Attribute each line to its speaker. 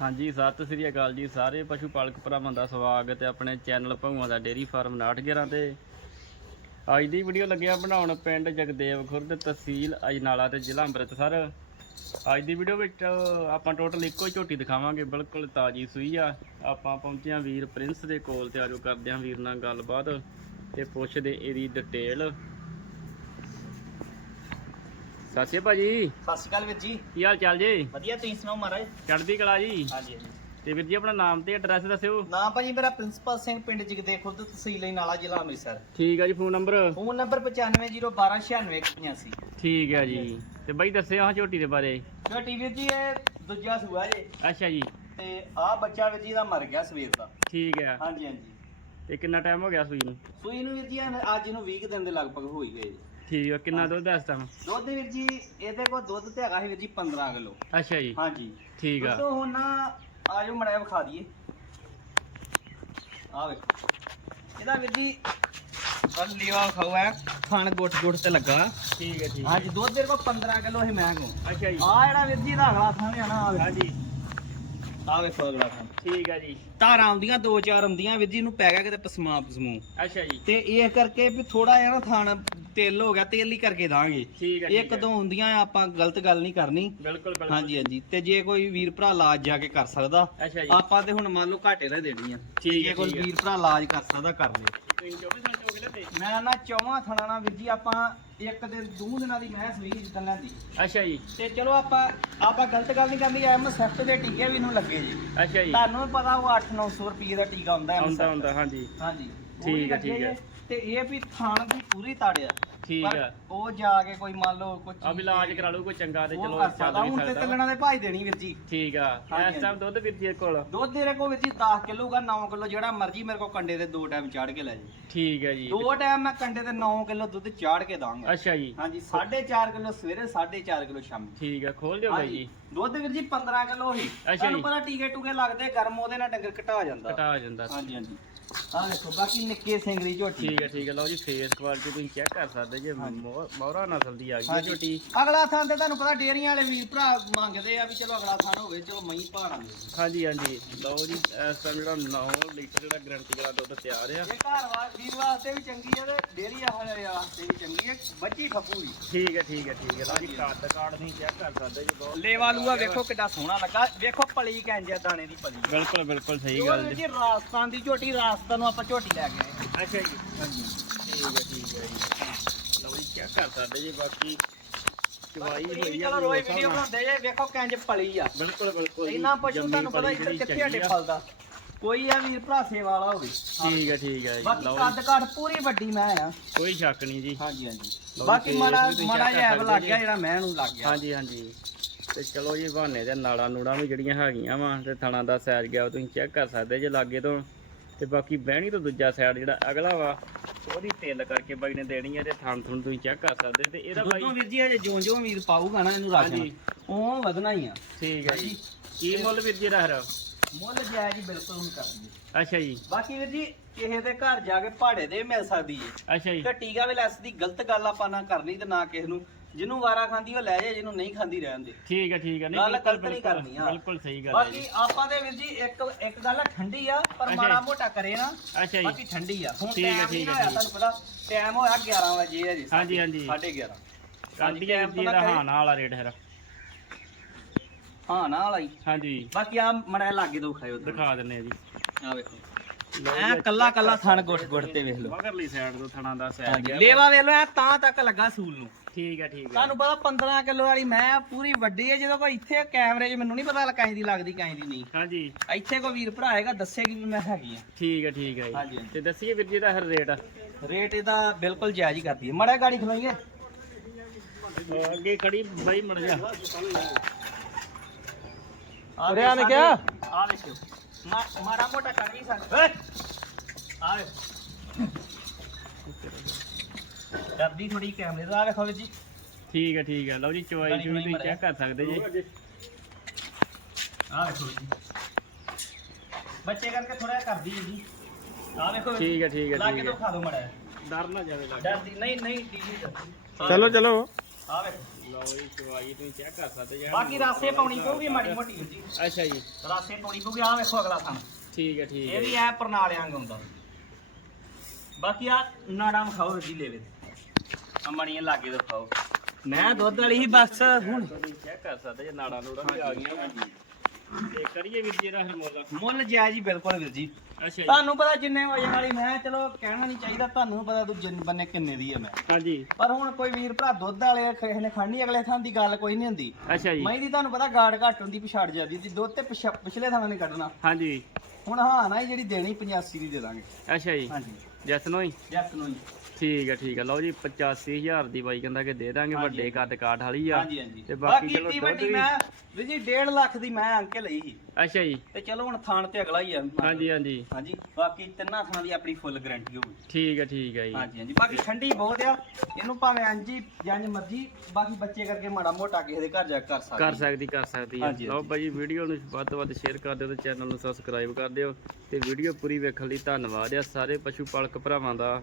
Speaker 1: ਹਾਂਜੀ, ਸਤਿ ਸ੍ਰੀ ਅਕਾਲ ਜੀ ਸਾਰੇ ਪਸ਼ੂ ਪਾਲਕ ਭਰਾਵਾਂ ਦਾ ਸਵਾਗਤ ਹੈ ਆਪਣੇ ਚੈਨਲ ਭਗਵਾਂ ਦਾ ਡੇਰੀ ਫਾਰਮ 911 ਤੇ। ਅੱਜ ਦੀ ਵੀਡੀਓ ਲੱਗਿਆ ਬਣਾਉਣ ਪਿੰਡ ਜਗਦੇਵ ਖੁਰਦ ਤਹਿਸੀਲ ਅਜਨਾਲਾ ਤੇ ਜ਼ਿਲ੍ਹਾ ਅੰਮ੍ਰਿਤਸਰ। ਅੱਜ ਦੀ ਵੀਡੀਓ ਵਿੱਚ ਆਪਾਂ ਟੋਟਲ ਇੱਕੋ ਹੀ ਝੋਟੀ ਦਿਖਾਵਾਂਗੇ, ਬਿਲਕੁਲ ਤਾਜੀ ਸੂਈ ਆ। ਆਪਾਂ ਪਹੁੰਚੇ ਹਾਂ ਵੀਰ ਪ੍ਰਿੰਸ ਦੇ ਕੋਲ ਤੇ ਆਜੋ ਕਰਦੇ ਹਾਂ ਵੀਰ ਨਾਲ ਗੱਲਬਾਤ ਤੇ ਪੁੱਛਦੇ ਇਹਦੀ ਡਿਟੇਲ। ਸਤਿ ਸ਼੍ਰੀ ਅਕਾਲ ਭਾਜੀ।
Speaker 2: ਸਤਿ ਸ਼੍ਰੀ ਅਕਾਲ ਵੀਰ ਜੀ।
Speaker 1: ਕੀ ਹਾਲ ਚਾਲ ਜੀ?
Speaker 2: ਵਧੀਆ ਤੁਸੀਂ ਸੁਣਾਓ ਮਹਾਰਾਜ?
Speaker 1: ਚੜ੍ਹਦੀ ਕਲਾ ਜੀ।
Speaker 2: ਹਾਂਜੀ ਹਾਂਜੀ।
Speaker 1: ਤੇ ਵੀਰ ਜੀ ਆਪਣਾ ਨਾਮ ਤੇ ਐਡਰੈਸ ਦੱਸਿਓ।
Speaker 2: ਨਾਮ ਭਾਜੀ ਮੇਰਾ ਪ੍ਰਿੰਸੀਪਲ ਸਿੰਘ ਪਿੰਡ ਜਗਦੇ ਖੁਰਦ ਤਹਿਸੀਲ ਨਾਲਾ ਜ਼ਿਲ੍ਹਾ ਅੰਮ੍ਰਿਤਸਰ।
Speaker 1: ਠੀਕ ਆ ਜੀ ਫੋਨ ਨੰਬਰ?
Speaker 2: ਫੋਨ ਨੰਬਰ 9501296185
Speaker 1: ਠੀਕ ਹੈ ਜੀ। ਤੇ ਬਾਈ ਦੱਸਿਓ ਹਾਂ ਝੋਟੀ ਦੇ ਬਾਰੇ।
Speaker 2: ਛੋਟੀ ਵੀਰ ਜੀ ਇਹ ਦੂਜਾ ਸੂਆ ਜੇ।
Speaker 1: ਅੱਛਾ ਜੀ।
Speaker 2: ਤੇ ਆਹ ਬੱਚਾ ਵੀਰ ਜੀ ਦਾ ਮਰ ਗਿਆ ਸਵੇਰ ਦਾ।
Speaker 1: ਠੀਕ ਹੈ
Speaker 2: ਹਾਂਜੀ ਹਾਂਜੀ।
Speaker 1: ਤੇ ਕਿੰਨਾ ਟਾਈਮ ਹੋ ਗਿਆ ਸੂਈ ਨੂੰ?
Speaker 2: ਸੂਈ ਨੂੰ ਵੀਰ ਜੀ ਅੱਜ ਇਹਨੂੰ 20 ਕੁ ਦਿਨ ਦੇ ਲਗਭਗ ਹੋ ਹੀ ਗਏ ਜੀ।
Speaker 1: ਠੀਕ ਆ ਕਿੰਨਾ ਦੁੱਧ ਇਸ ਟਾਈਮ
Speaker 2: ਦੁੱਧ ਵੀਰ ਜੀ ਇਹਦੇ ਕੋਲ ਦੁੱਧ ਤੇ ਹੈਗਾ ਸੀ ਵੀਰ ਜੀ 15 ਕਿਲੋ।
Speaker 1: ਅੱਛਾ ਜੀ।
Speaker 2: ਹਾਂਜੀ।
Speaker 1: ਠੀਕ ਆ।
Speaker 2: ਦੁੱਧੋਂ ਹੁਣ ਨਾ ਆਜੋ ਮੜਿਆ ਵਿਖਾ ਦਈਏ। ਆ ਵੇਖੋ। ਇਹਦਾ ਵੀਰ ਜੀ ਲੀਵਾ ਖਾਓ ਹੈ ਖਾਣ ਗੁੱਟ ਗੁੱਟ ਤੇ ਲੱਗਾ।
Speaker 1: ਠੀਕ ਹੈ ਠੀਕ
Speaker 2: ਹਾਂਜੀ ਦੁੱਧ ਦੇ ਕੋਲ 15 ਕਿਲੋ ਹੀ ਮੈਂ ਕੋ
Speaker 1: ਅੱਛਾ ਜੀ।
Speaker 2: ਆ ਜਿਹੜਾ ਵੀਰ ਜੀ ਦਾ ਅਗਲਾ ਥਾਂ ਆ ਨਾ ਆ ਵੇਖੋ।
Speaker 1: ਹਾਂਜੀ।
Speaker 2: ਆ ਵੇਖੋ ਅਗਲਾ ਥਾਂ।
Speaker 1: ਠੀਕ ਹੈ ਜੀ।
Speaker 2: ਧਾਰਾਂ ਆਉਂਦੀਆਂ ਦੋ ਚਾਰ ਆਉਂਦੀਆਂ ਵੀਰ ਜੀ ਨੂੰ ਪੈ ਗਿਆ ਕਿਤੇ ਪਸਮਾ ਪਸਮੂ।
Speaker 1: ਅੱਛਾ ਜੀ।
Speaker 2: ਤੇ ਇਹ ਕਰਕੇ ਵੀ ਥੋੜਾ ਜਿਹਾ ਨਾ ਥਾਣ ਤੇਲ ਹੋ ਗਿਆ ਤੇਲ ਹੀ ਕਰਕੇ ਦਾਂਗੇ।
Speaker 1: ਠੀਕ
Speaker 2: ਇੱਕ
Speaker 1: ਠੀਕ।
Speaker 2: ਦੋ ਹੁੰਦੀਆਂ ਆਪਾਂ ਗਲਤ ਗੱਲ ਨਹੀਂ ਕਰਨੀ।
Speaker 1: ਬਿਲਕੁਲ ਬਿਲਕੁਲ।
Speaker 2: ਹਾਂਜੀ ਹਾਂਜੀ। ਤੇ ਜੇ ਕੋਈ ਵੀਰ ਭਰਾ ਇਲਾਜ ਜਾ ਕੇ ਕਰ ਸਕਦਾ
Speaker 1: ਅੱਛਾ ਜੀ।
Speaker 2: ਆਪਾਂ ਤੇ ਹੁਣ ਮੰਨ ਲਓ ਘਾਟੇ ਨਾ ਦੇਣੀ ਆ।
Speaker 1: ਠੀਕ ਹੈ,
Speaker 2: ਜੇ ਕੋਈ
Speaker 1: ਠੀਕ ਹੈ।
Speaker 2: ਵੀਰ ਭਰਾ ਇਲਾਜ ਕਰ ਸਕਦਾ ਕਰ ਲੇ
Speaker 1: ਤੁਸੀਂ 24 ਸਾਲ ਚੋਕ ਲੈਤੇ
Speaker 2: ਮੈਂ ਨਾ ਚੌਵਾਂ ਥਣਾ ਨਾ ਵੀਰ ਜੀ ਆਪਾਂ ਇੱਕ ਦਿਨ ਦੋ ਦਿਨਾਂ ਦੀ ਮੈਂ ਸੂਈ ਜਿੱਦਣ ਲੈਂਦੀ।
Speaker 1: ਅੱਛਾ ਜੀ।
Speaker 2: ਤੇ ਚਲੋ ਆਪਾਂ ਆਪਾਂ ਗਲਤ ਗੱਲ ਨਹੀਂ ਕਰਨੀ ਐਮ ਸੈਫਟ ਦੇ ਟੀਕੇ ਵੀ ਨੂੰ ਲੱਗੇ ਜੀ।
Speaker 1: ਅੱਛਾ ਜੀ।
Speaker 2: ਤੁਹਾਨੂੰ ਵੀ ਪਤਾ ਉਹ 8-900 ਰੁਪਏ ਦਾ ਟੀਕਾ ਹੁੰਦਾ ਹੈ
Speaker 1: ਹੁੰਦਾ ਹੁੰਦਾ ਹਾਂਜੀ।
Speaker 2: ਹਾਂਜੀ।
Speaker 1: ਠੀਕ ਹੈ, ਠੀਕ ਹੈ।
Speaker 2: ਤੇ ਇਹ ਵੀ ਥਾਣ ਦੀ ਪੂਰੀ ਤਾੜਿਆ।
Speaker 1: ਠੀਕ
Speaker 2: ਪਰ
Speaker 1: ਆ।
Speaker 2: ਉਹ ਜਾ ਕੇ ਕੋਈ ਮੰਨ ਲਓ ਕੋਈ
Speaker 1: ਆ ਵੀ ਇਲਾਜ ਕਰਾ ਲਓ ਕੋਈ ਚੰਗਾ ਤੇ ਚਲੋ ਚੱਲ ਵੀ
Speaker 2: ਹੁਣ ਤੇ
Speaker 1: ਸਕਦਾ ਵਾ।
Speaker 2: ਦੇ ਭਾਈ ਦੇਣੀ ਵੀਰ ਜੀ।
Speaker 1: ਠੀਕ ਆ।
Speaker 2: ਹਾਂਜੀ,
Speaker 1: ਇਸ ਟਾਈਮ ਦੁੱਧ ਵੀਰ ਜੀ ਕੋਲ।
Speaker 2: ਦੁੱਧ ਤੇਰੇ ਕੋਲ ਵੀਰ ਜੀ 10 ਕਿਲੋ ਗਾ 9 ਕਿਲੋ ਜਿਹੜਾ ਮਰਜ਼ੀ ਮੇਰੇ ਕੋਲ ਕੰਡੇ ਦੇ ਦੋ ਟਾਈਮ ਚਾੜ ਕੇ ਲੈ ਜੀ
Speaker 1: ਠੀਕ ਹੈ ਜੀ।
Speaker 2: ਦੋ ਟਾਈਮ ਮੈਂ ਕੰਡੇ ਤੇ 9 ਕਿਲੋ ਦੁੱਧ ਚਾੜ ਕੇ ਦਾਂਗਾ।
Speaker 1: ਅੱਛਾ ਜੀ।
Speaker 2: ਹਾਂਜੀ 4.5 ਕਿਲੋ ਸਵੇਰੇ 4.5 ਕਿਲੋ ਸ਼ਾਮੀ।
Speaker 1: ਠੀਕ ਆ ਖੋਲ ਦਿਓ ਬਾਈ ਜੀ।
Speaker 2: ਦੁੱਧ ਵੀਰ ਜੀ 15 ਕਿਲੋ ਹੀ।
Speaker 1: ਅੱਛਾ
Speaker 2: ਤੁਹਾਨੂੰ। ਪਤਾ ਟੀਕੇ ਟੂਕੇ ਲੱਗਦੇ ਗਰਮ ਉਹਦੇ ਨਾਲ ਡੰਗਰ ਘਟਾ ਜਾਂਦਾ।
Speaker 1: ਘਟਾ ਜਾਂਦਾ।
Speaker 2: ਹਾਂਜੀ ਹਾਂਜੀ। ਆਹ ਦੇਖੋ ਬਾਕੀ ਨਿੱਕੇ ਸਿੰਗਰੀ ਝੋਟੀ।
Speaker 1: ਠੀਕ ਹੈ ਠੀਕ ਹੈ। ਲਓ ਜੀ ਫੇਸ ਕੁਆਲਿਟੀ ਤੁਸੀਂ ਚੈੱਕ ਕਰ ਸਕਦੇ ਜੇ। ਮੋਹਰਾ ਨਸਲ ਦੀ ਆ ਗਈ ਹੈ
Speaker 2: ਹਾਂਜੀ।
Speaker 1: ਝੋਟੀ।
Speaker 2: ਅਗਲਾ ਥਾਂ ਤੇ ਤੁਹਾਨੂੰ ਪਤਾ ਡੇਅਰੀਆਂ ਵਾਲੇ ਵੀਰ ਭਰਾ ਮੰਗਦੇ ਆ ਵੀ ਚਲੋ ਅਗਲਾ ਥਾਂ ਹੋਵੇ ਚਲੋ ਮਈ ਭਾਣਾ ਦੇ
Speaker 1: ਹਾਂਜੀ ਹਾਂਜੀ। ਲਓ ਜੀ ਇਸ ਟਾਈਮ ਜਿਹੜਾ 9 ਲੀਟਰ ਜਿਹੜਾ ਗਰੰਟੀ ਵਾਲਾ ਦੁੱਧ ਤਿਆਰ ਆ।
Speaker 2: ਇਹ ਘਰ ਵਾ ਵੀਰ ਵਾਸਤੇ ਵੀ ਚੰਗੀ ਆ ਤੇ ਡੇਅਰੀ ਵਾਲੇ ਵਾਸਤੇ ਵੀ ਚੰਗੀ ਹੈ ਬੱਚੀ ਫੱਪੂ ਦੀ।
Speaker 1: ਠੀਕ ਹੈ ਠੀਕ ਹੈ ਠੀਕ ਹੈ। ਲਓ ਜੀ ਕਾਰਡ ਕਾਰਡ ਨਹੀਂ ਚੈੱਕ ਕਰ ਸਕਦੇ ਜੀ ਬਹੁਤ
Speaker 2: ਲੇਵਾ ਲੂਆ ਵੇਖੋ ਕਿੱਡਾ ਸੋਹਣਾ ਲੱਗਾ। ਵੇਖੋ ਪਲੀ ਕਹਿੰਜਾ ਦਾਣੇ ਦੀ ਪਲੀ
Speaker 1: ਬਿਲਕੁਲ ਬਿਲਕੁਲ ਸਹੀ ਗੱਲ ਜੀ।
Speaker 2: ਰਾਜਸਥਾਨ ਦੀ ਝੋਟੀ ਰਾਜਸਥਾਨ ਨੂੰ ਆਪਾਂ ਝੋਟੀ ਲੈ ਗਏ।
Speaker 1: ਅੱਛਾ ਜੀ।
Speaker 2: ਹਾਂਜੀ
Speaker 1: ਠੀਕ ਹੈ ਠੀਕ ਹੈ ਜੀ। ਲਓ ਜੀ ਚੈੱਕ ਕਰ ਸਕਦੇ ਜੀ ਬਾਕੀ ਚਵਾਈ
Speaker 2: ਤੁਸੀਂ
Speaker 1: ਹੋਈ
Speaker 2: ਵੀ
Speaker 1: ਆ
Speaker 2: ਚਲੋ ਰੋਜ਼ ਵੀਡੀਓ ਬਣਾਉਂਦੇ ਜੇ ਵੇਖੋ ਕੰਜ ਪਲੀ ਆ।
Speaker 1: ਬਿਲਕੁਲ ਬਿਲਕੁਲ ਜੀ,
Speaker 2: ਇੰਨਾ ਪਸ਼ੂ
Speaker 1: ਜੰਮੀ
Speaker 2: ਤੁਹਾਨੂੰ ਪਤਾ
Speaker 1: ਪਲੀ
Speaker 2: ਇੱਧਰ
Speaker 1: ਜਿਹੜੀ
Speaker 2: ਕਿੱਥੇ
Speaker 1: ਚੰਗੀ
Speaker 2: ਅੱਡੇ
Speaker 1: ਆ।
Speaker 2: ਫਲਦਾ ਕੋਈ ਆ ਵੀਰ ਭਰਾ ਸੇਵਾ ਵਾਲਾ ਹੋਵੇ।
Speaker 1: ਠੀਕ ਹੈ ਠੀਕ ਹੈ ਜੀ।
Speaker 2: ਬਾਕੀ
Speaker 1: ਲਓ
Speaker 2: ਕੱਦ
Speaker 1: ਜੀ,
Speaker 2: ਕਾਠ ਪੂਰੀ ਵੱਡੀ ਮੈਂ ਆ।
Speaker 1: ਕੋਈ ਸ਼ੱਕ ਨਹੀਂ ਜੀ।
Speaker 2: ਹਾਂਜੀ ਹਾਂਜੀ। ਬਾਕੀ ਮਾੜਾ ਮਾੜਾ ਐਬ ਲੱਗ ਗਿਆ। ਜਿਹੜਾ ਮੈਂ ਨੂੰ ਲੱਗ ਗਿਆ।
Speaker 1: ਹਾਂਜੀ ਹਾਂਜੀ। ਤੇ ਚਲੋ ਜੀ ਬਹਾਨੇ ਦੇ ਨਾਲਾਂ ਨੂੜਾਂ ਵੀ ਜਿਹੜੀਆਂ ਹੈਗੀਆਂ ਵਾ ਤੇ ਥਣਾ ਦਾ ਸਾਈਜ਼ ਗਿਆ ਤੁਸੀਂ ਚੈੱਕ ਕਰ ਸਕਦੇ ਜੇ ਲਾਗੇ ਤੋਂ। ਤੇ ਬਾਕੀ ਬਹਿਣੀ ਤੋਂ ਦੂਜਾ ਸਾਈਡ ਜਿਹੜਾ ਅਗਲਾ ਵਾ ਉਹਦੀ ਤਿਲ ਕਰਕੇ ਬਾਈ ਨੇ ਦੇਣੀ ਹੈ ਤੇ ਥਣ ਥਣ ਤੁਸੀਂ ਚੈੱਕ ਕਰ ਸਕਦੇ ਤੇ ਇਹਦਾ ਬਾਈ
Speaker 2: ਦੁੱਧੋਂ ਵੀਰ ਜੀ ਹਜੇ ਜਿਉਂ ਜਿਉਂ ਵੀਰ ਪਾਊਗਾ ਨਾ ਇਹਨੂੰ ਰਾਸ਼ਨ। ਉਹ ਵਧਣਾ ਹੀ ਆ।
Speaker 1: ਠੀਕ ਹੈ ਜੀ। ਕੀ ਮੁੱਲ ਵੀਰ ਜੀ ਦਾ ਹਰ
Speaker 2: ਮੁੱਲ ਜਾਇਜ਼ ਹੀ ਬਿਲਕੁਲ ਹੁਣ ਕਰਾਂਗੇ
Speaker 1: ਅੱਛਾ ਜੀ।
Speaker 2: ਬਾਕੀ ਵੀਰ ਜੀ ਕਿਸੇ ਦੇ ਘਰ ਜਾ ਕੇ ਪਹਾੜੇ ਦੇ ਮਿਲ ਸਕਦੀ ਏ।
Speaker 1: ਅੱਛਾ ਜੀ।
Speaker 2: ਤੇ ਟੀਕਾ ਵੀ ਲੈਸ ਦੀ ਗਲਤ ਗੱਲ ਆਪਾਂ ਨਾ ਕਰਨੀ ਤੇ ਨਾ ਕਿਸੇ ਨੂੰ। ਜਿਹਨੂੰ ਵਾਰਾ ਖਾਂਦੀ ਉਹ ਲੈ ਜਾਏ ਜਿਹਨੂੰ ਨਹੀਂ ਖਾਂਦੀ ਰਹਿਣ ਦੇ।
Speaker 1: ਠੀਕ ਹੈ ਠੀਕ ਹੈ
Speaker 2: ਗੱਲ ਗਲਤ ਨਹੀਂ ਕਰਨੀ ਆ।
Speaker 1: ਬਿਲਕੁਲ ਸਹੀ ਗੱਲ ਹੈ
Speaker 2: ਬਾਕੀ ਆਪਾਂ ਦੇ ਵੀਰ ਜੀ ਇੱਕ ਇੱਕ ਗੱਲ ਠੰਡੀ ਆ ਪਰ ਮਾੜਾ। ਮੋਟਾ ਕਰੇ ਨਾ।
Speaker 1: ਅੱਛਾ
Speaker 2: ਬਾਕੀ ਠੰਡੀ ਆ। ਹੁਣ ਟਾਈਮ ਨਹੀਂ ਹੋਇਆ। ਤੁਹਾਨੂੰ ਪਤਾ ਟਾਈਮ ਹੋਇਆ 11 ਵਜੇ ਹੈ ਜੀ
Speaker 1: ਹਾਂਜੀ, ਹਾਂਜੀ।
Speaker 2: 11:30
Speaker 1: ਕਾਂਡੀ ਹੈ ਜੀ ਦਾ ਹਾਂ ਨਾਲ ਵਾਲਾ ਰੇਟ ਹੈ
Speaker 2: ਹਾਂ ਨਾ ਵਾਲਾ ਹੀ
Speaker 1: ਹਾਂਜੀ।
Speaker 2: ਬਾਕੀ ਆ ਮੜਾ ਲਾਗੇ ਤੋਂ ਖਾਇਓ
Speaker 1: ਦਿਖਾ ਦਿੰਨੇ ਆ ਜੀ।
Speaker 2: ਆ ਵੇਖੋ। ਐ ਕੱਲਾ ਕੱਲਾ ਥਣ ਗੁੱਟ ਗੁੱਟ ਤੇ ਵੇਖ ਲਓ।
Speaker 1: ਮਗਰਲੀ ਸਾਈਡ ਤੋਂ ਥਣਾ ਦਾ
Speaker 2: ਹਾਂਜੀ
Speaker 1: ਗਿਆ
Speaker 2: ਲੇਵਾ ਵੇਖ ਲਓ ਐ ਤਾਂ ਤੱਕ ਲੱਗਾ ਸੂਲ ਨੂੰ।
Speaker 1: ਠੀਕ ਹੈ ਠੀਕ ਹੈ
Speaker 2: ਤੁਹਾਨੂੰ ਪਤਾ 15 ਕਿਲੋ ਵਾਲੀ ਮੈਂ ਪੂਰੀ ਵੱਡੀ ਹੈ ਜਦੋਂ ਕੋਈ ਇੱਥੇ ਕੈਮਰੇ 'ਚ ਮੈਨੂੰ ਨਹੀਂ ਪਤਾ ਲਕਾਈ ਦੀ ਲੱਗਦੀ ਕਾਈ ਦੀ ਨਹੀਂ।
Speaker 1: ਹਾਂਜੀ।
Speaker 2: ਇੱਥੇ ਕੋਈ ਵੀਰ ਭਰਾ ਹੈਗਾ ਦੱਸੇਗੀ ਵੀ ਮੈਂ ਹੈਗੀ ਆ।
Speaker 1: ਠੀਕ ਹੈ ਠੀਕ ਹੈ
Speaker 2: ਹਾਂਜੀ।
Speaker 1: ਤੇ ਦੱਸੀਏ ਵੀਰ ਜੀ ਦਾ ਹਰ ਰੇਟ?
Speaker 2: ਰੇਟ ਇਹਦਾ ਬਿਲਕੁਲ ਜਾਇਜ਼ ਹੀ ਕਰਦੀ ਹੈ ਮੜਾ ਗਾੜੀ ਖਲੋਈਏ।
Speaker 1: ਅੱਗੇ ਖੜੀ ਬਾਈ ਮੜ ਜਾ
Speaker 2: ਰਿਆ ਨੇ ਕਿਹਾ ਆ ਦੇਖਿਓ। ਮਾ- ਮਾੜਾ ਮੋਟਾ ਕਰ ਵੀ ਸਕ ਓਏ! ਆ ਵੇਖੋ। ਡਰਦੀ ਥੋੜੀ ਕੈਮਰੇ ਤੋਂ ਆ ਵੇਖੋ ਵੀਰ ਜੀ।
Speaker 1: ਠੀਕ ਹੈ ਠੀਕ ਹੈ। ਲਓ ਜੀ
Speaker 2: ਗਾੜੀ
Speaker 1: ਚੂਈ ਤੁਸੀਂ। ਚੈੱਕ ਕਰ ਸਕਦੇ ਜੀ।
Speaker 2: ਆ ਵੇਖੋ ਵੀਰ ਜੀ। ਬੱਚੇ ਕਰਕੇ ਥੋੜਾ ਕਰਦੀ ਹੈ ਜੀ। ਆ ਵੇਖੋ ਵੀਰ ਜੀ।
Speaker 1: ਠੀਕ ਹੈ ਠੀਕ ਹੈ
Speaker 2: ਲਾਗੇ
Speaker 1: ਠੀਕ
Speaker 2: ਤੋਂ
Speaker 1: ਹੈ।
Speaker 2: ਖਾ ਦੋ ਮੜਾ
Speaker 1: ਡਰ ਨਾ ਜਾਵੇ
Speaker 2: ਡਰਦੀ ਨਹੀਂ ਨਹੀਂ
Speaker 1: ਚਲੋ ਚਲੋ।
Speaker 2: ਆ ਵੇਖੋ
Speaker 1: ਲਓ ਜੀ ਚਵਾਈ ਤੁਸੀਂ ਚੈੱਕ ਕਰ ਸਕਦੇ ਜੀ।
Speaker 2: ਬਾਕੀ ਰਾਸੇ ਪਾਉਣੀ ਪਊਗੀ ਮਾੜੀ ਮੋਟੀ। ਵੀਰ ਜੀ
Speaker 1: ਅੱਛਾ ਜੀ।
Speaker 2: ਰਾਸੇ ਪਾਉਣੀ ਪਊਗੀ ਆ ਵੇਖੋ ਅਗਲਾ ਥਣ
Speaker 1: ਠੀਕ ਹੈ ਠੀਕ ਹੈ।
Speaker 2: ਇਹ ਵੀ ਐ ਪਰਨਾਲਿਆਂ ਆਉਂਦਾ ਬਾਕੀ ਆ ਨਾੜਾਂ ਵਿਖਾਓ ਵੀਰ ਜੀ ਲੈਵੇ। ਆ ਮਣੀਆਂ ਲਾਗੇ ਦਿਖਾਓ। ਮੈਂ ਦੁੱਧ ਵਾਲੀ ਹੀ ਬਸ ਹੁਣ।
Speaker 1: ਤੁਸੀਂ ਚੈੱਕ ਕਰ ਸਕਦੇ ਜੀ ਨਾੜਾਂ ਨੂੜਾਂ ਵੀ ਆ ਗਈਆਂ ਤੇ ਕਰੀਏ ਵੀਰ ਜੀ ਇਹਦਾ ਫਿਰ ਮੁੱਲ?
Speaker 2: ਮੁੱਲ ਜਾਇਜ਼ ਹੀ ਬਿਲਕੁਲ ਵੀਰ ਜੀ।
Speaker 1: ਅੱਛਾ ਜੀ।
Speaker 2: ਤੁਹਾਨੂੰ ਪਤਾ ਜਿੰਨੇ ਵਜਨ ਵਾਲੀ ਮੈਂ ਚਲੋ ਕਹਿਣਾ ਨਹੀਂ ਚਾਹੀਦਾ ਤੁਹਾਨੂੰ ਪਤਾ ਤੂੰ ਜਿੰਨ ਬੰਨੇ ਕਿੰਨੇ ਦੀ ਹੈ ਮੈਂ।
Speaker 1: ਹਾਂਜੀ।
Speaker 2: ਪਰ ਹੁਣ ਕੋਈ ਵੀਰ ਭਰਾ ਦੁੱਧ ਵਾਲੇ ਕਿਸੇ ਨੇ ਖੜਨੀ ਅਗਲੇ ਥਾਂ ਦੀ ਗੱਲ ਕੋਈ ਨਹੀਂ ਹੁੰਦੀ।
Speaker 1: ਅੱਛਾ ਜੀ।
Speaker 2: ਮੈਂ ਦੀ ਤੁਹਾਨੂੰ ਪਤਾ ਗਾੜ ਘੱਟ ਹੁੰਦੀ ਪਿਛਾੜ ਜਾਂਦੀ ਤੇ ਦੁੱਧ ਤੇ ਪਿਛ- ਪਿਛਲੇ ਥਾਂ ਨੇ ਕੱਢਣਾ।
Speaker 1: ਹਾਂਜੀ।
Speaker 2: ਹੁਣ ਹਾਂ ਨਾ ਜਿਹੜੀ ਦੇਣੀ 85 ਦੀ ਦੇ ਦਾਂਗੇ।
Speaker 1: ਅੱਛਾ ਜੀ।
Speaker 2: ਹਾਂਜੀ।
Speaker 1: ਜੈਸਨੋ ਹੀ?
Speaker 2: ਜੈਸ ਨੂੰ ਜੀ
Speaker 1: ਠੀਕ ਹੈ ਠੀਕ ਹੈ ਲਓ ਜੀ 85000 ਦੀ ਬਾਈ ਕਹਿੰਦਾ ਕਿ ਦੇ ਦਾਂਗੇ। ਵੱਡੇ ਕੱਦ ਕਾਠ ਵਾਲੀ ਆ।
Speaker 2: ਹਾਂਜੀ ਹਾਂਜੀ।
Speaker 1: ਤੇ
Speaker 2: ਬਾਕੀ
Speaker 1: ਚਲੋ
Speaker 2: ਵੱਡੀ ਮੈਂ ਵੀ ਜੀ 1.5 ਲੱਖ ਦੀ ਮੈਂ ਅੰਕ ਲਈ ਸੀ।
Speaker 1: ਅੱਛਾ ਜੀ।
Speaker 2: ਤੇ ਚਲੋ ਹੁਣ ਥਾਣ ਤੇ ਅਗਲਾ ਹੀ ਆ।
Speaker 1: ਹਾਂਜੀ ਹਾਂਜੀ।
Speaker 2: ਹਾਂਜੀ ਬਾਕੀ ਤਿੰਨਾਂ ਥਾਂ ਦੀ ਆਪਣੀ ਫੁੱਲ ਗਾਰੰਟੀ ਹੋਊਗੀ।
Speaker 1: ਠੀਕ ਹੈ ਠੀਕ ਹੈ ਜੀ।
Speaker 2: ਹਾਂਜੀ ਹਾਂਜੀ। ਬਾਕੀ ਠੰਡੀ ਬਹੁਤ ਆ। ਇਹਨੂੰ ਭਾਵੇਂ ਅੰਜੀ ਜੰਜ ਮਰਜ਼ੀ ਬਾਕੀ ਬੱਚੇ ਕਰਕੇ ਮਾੜਾ ਮੋਟਾ ਕਿਸੇ ਦੇ ਘਰ ਜਾ ਕਰ ਸਕਦੇ
Speaker 1: ਕਰ ਸਕਦੀ ਕਰ ਸਕਦੀ ਹੈ
Speaker 2: ਹਾਂਜੀ,
Speaker 1: ਲਓ। ਬਾਈ ਵੀਡੀਓ ਨੂੰ ਵੱਧ ਤੋਂ ਵੱਧ ਸ਼ੇਅਰ ਕਰ ਦਿਓ ਤੇ ਚੈਨਲ ਨੂੰ ਸਬਸਕ੍ਰਾਈਬ ਕਰ ਦਿਓ। ਤੇ ਵੀਡੀਓ ਪੂਰੀ ਵੇਖਣ ਲਈ ਧੰਨਵਾਦ ਆ। ਸਾਰੇ ਪਸ਼ੂ ਪਾਲਕ ਭਰਾਵਾਂ ਦਾ